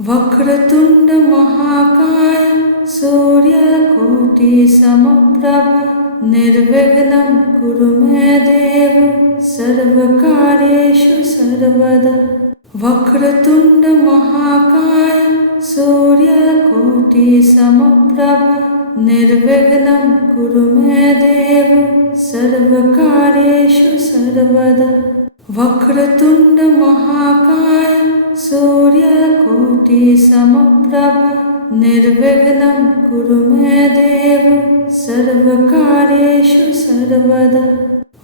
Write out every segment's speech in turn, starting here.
वक्रतुंड महाकाय सूर्यकोटि समप्रभ निर्विघ्नं कुरु मे देव सर्वकार्येषु सर्वदा। वक्रतुंड महाकाय सूर्यकोटि समप्रभ निर्विघ्नं कुरु मे देव सर्वकार्येषु सर्वदा। वक्रतुंड महाकाय सूर्यकोटि समप्रभ निर्विघ्नं कुरु मे देव सर्वकार्येषु सर्वदा।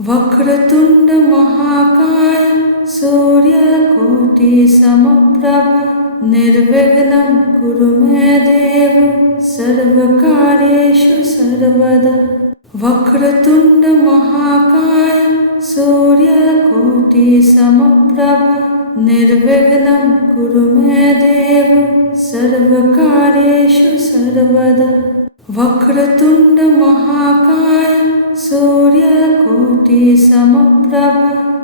वक्रतुंड महाकाय सूर्यकोटि समप्रभ निर्विघ्नं कुरु मे देव सर्वकार्येषु सर्वदा। वक्रतुंड महाकाय सूर्यकोटि समप्रभ निर्विघ्नं कुरु मे देव सर्वकार्येषु सर्वदा। वक्रतुंड महाकाय सूर्यकोटि समप्रभ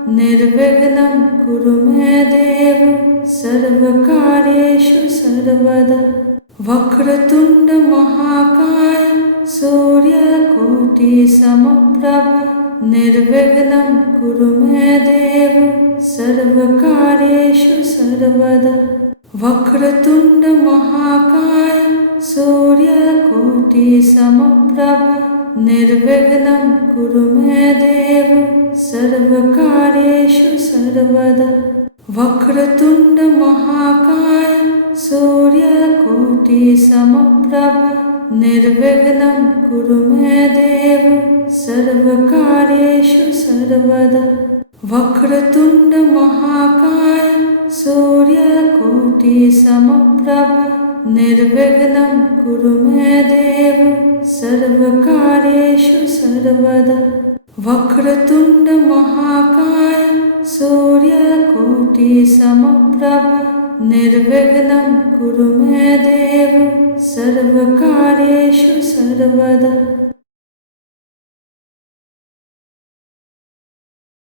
निर्विघ्नं कुरु मे देव सर्वकार्येषु सर्वदा। वक्रतुंड महाकाय सूर्यकोटि समप्रभ निर्विघ्नं कुरु मे देव सर्वकार्येषु सर्वदा। वक्रतुंड महाकाय सूर्यकोटि समप्रभ निर्विघ्नं कुरु मे देव सर्वकार्येषु सर्वदा। वक्रतुंड महाकाय सूर्यकोटि समप्रभ निर्विघ्नं कुरु मे देव सर्वकार्येषु सर्वदा। वक्रतुंड महाकाय सूर्यकोटि समप्रभ निर्विघ्नं कुरु मे देव सर्वकार्येषु सर्वदा। वक्रतुंड महाकाय सूर्यकोटि समप्रभ निर्विघ्नं कुरु मे देव सर्वकार्येषु सर्वदा।